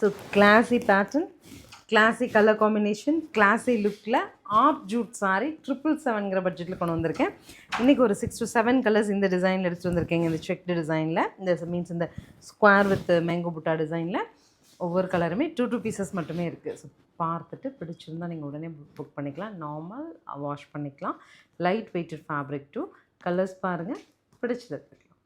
So classy pattern, classy colour combination, classy லுக்கில் app Jude sorry 777 பட்ஜெட்டில் கொண்டு வந்திருக்கேன். இன்றைக்கி ஒரு 6 to 7 கலர்ஸ் இந்த டிசைனில் எடுத்துகிட்டு வந்திருக்கேங்க. இந்த செக்டு டிசைனில், இந்த மீன்ஸ் இந்த ஸ்கொயர் வித் மேங்கோ புட்டா டிசைனில் ஒவ்வொரு கலருமே 2 பீசஸ் மட்டுமே இருக்குது. ஸோ பார்த்துட்டு பிடிச்சிருந்தால் நீங்கள் உடனே புக் பண்ணிக்கலாம். நார்மல் வாஷ் பண்ணிக்கலாம். Light weighted fabric too. Colours பாருங்கள், பிடிச்சது எடுத்துக்கலாம்.